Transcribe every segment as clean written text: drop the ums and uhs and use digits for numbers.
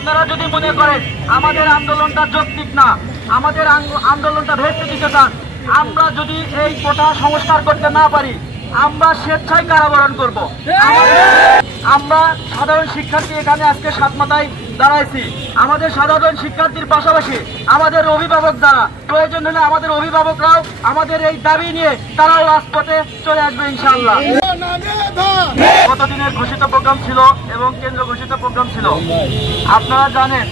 আপনারা যদি মনে করেন আমাদের আন্দোলনটা যৌক্তিক না, আমাদের আন্দোলনটা ভেস্তে দিতে চান, আমরা যদি এই কোটা সংস্কার করতে না পারি আমরা স্বেচ্ছায় কারাবরণ করব। আমরা সাধারণ শিক্ষার্থী এখানে আজকে সাত মাথায় দাঁড়াইছি। আমাদের সাধারণ শিক্ষার্থীর পাশাপাশি আমাদের অভিভাবক যারা, প্রয়োজন হলে আমাদের অভিভাবকরাও আমাদের এই দাবি নিয়ে তারাও রাজপথে চলে আসবে ইনশাআল্লাহ। গতদিনের ঘোষিত প্রোগ্রাম ছিল এবং কেন্দ্র ঘোষিত প্রোগ্রাম ছিল। আপনারা জানেন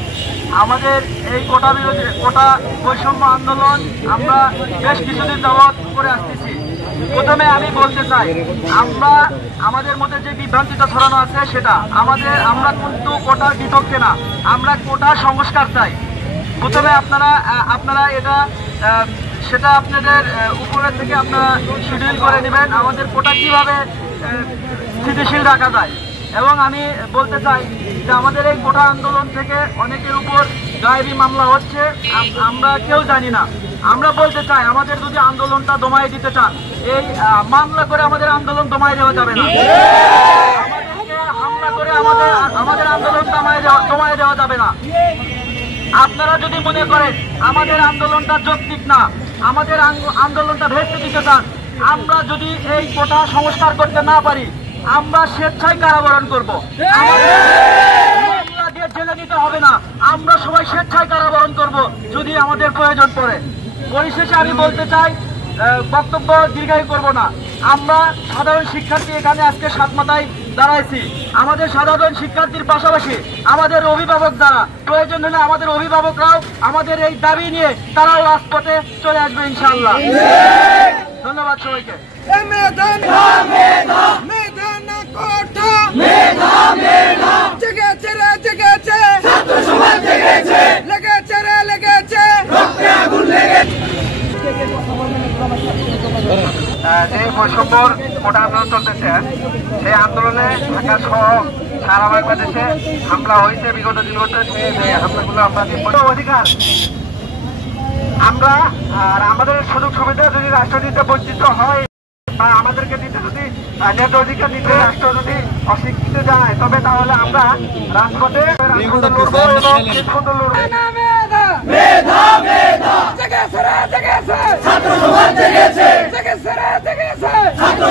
আমাদের এই কোটা বিরোধী কোটা বৈষম্য আন্দোলন আমরা বেশ কিছুদিন যাবৎ করে আসতেছি। প্রথমে আমি বলতে চাই আমরা আমাদের মধ্যে যে বিভ্রান্তিটা ছড়ানো আছে সেটা আমরা কিন্তু কোটার বিপক্ষে না, আমরা কোটার সংস্কার চাই। প্রথমে আপনারা এটা সেটা আপনাদের উপরের থেকে আপনারা শিডিউল করে নেবেন আমাদের কোটা কিভাবে স্থিতিশীল রাখা যায়। এবং আমি বলতে চাই যে আমাদের এই কোটা আন্দোলন থেকে অনেকের উপর গায়েবী মামলা হচ্ছে, আমরা কেউ জানি না। আমরা বলতে চাই আমাদের যদি আন্দোলনটা দমায় দিতে চান এই মামলা করে আমাদের আন্দোলন দমায় দেওয়া যাবে না, আমাদেরকে হামলা করে আমাদের আন্দোলন দমায় দেওয়া যাবে না। আপনারা যদি মনে করেন আমাদের আন্দোলনটা যৌক্তিক না, আমাদের আন্দোলনটা ভেস্তে দিতে চান, আমরা যদি এই কোটা সংস্কার করতে না পারি আমরা স্বেচ্ছায় কারাবরণ করব। মামলা দিয়ে জেলে দিতে হবে না, আমরা সবাই স্বেচ্ছায় কারাবরণ করব যদি আমাদের প্রয়োজন পড়ে। পরিশেষে আমি বলতে চাই, বক্তব্য দীর্ঘায়ু করব না, আমরা সাধারণ শিক্ষার্থী এখানে আজকে সাত মাথায় দাঁড়াইছি। আমাদের সাধারণ শিক্ষার্থীর পাশাপাশি আমাদের অভিভাবক যারা, প্রয়োজন হলে আমাদের অভিভাবকরাও আমাদের এই দাবি নিয়ে তারাও রাজপথে চলে আসবে ইনশাআল্লাহ। ধন্যবাদ সবাইকে। যে বৈষম্যর কোটা আন্দোলন চলতেছে সেই আন্দোলনে ঢাকা সহ সারা বাংলাদেশে হামলা হয়েছে। বিগত দিন হচ্ছে সেই হামলাগুলো আমরা অধিকার আমরা আর আমাদের সুযোগ সুবিধা যদি রাষ্ট্র দিতে বঞ্চিত হয় বা আমাদেরকে দিতে যদি ন্যায্য অধিকার দিতে রাষ্ট্র যদি অস্বীকৃত যায় তবে তাহলে আমরা রাজপথে ছাত্র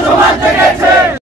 সমাজ জেগেছে।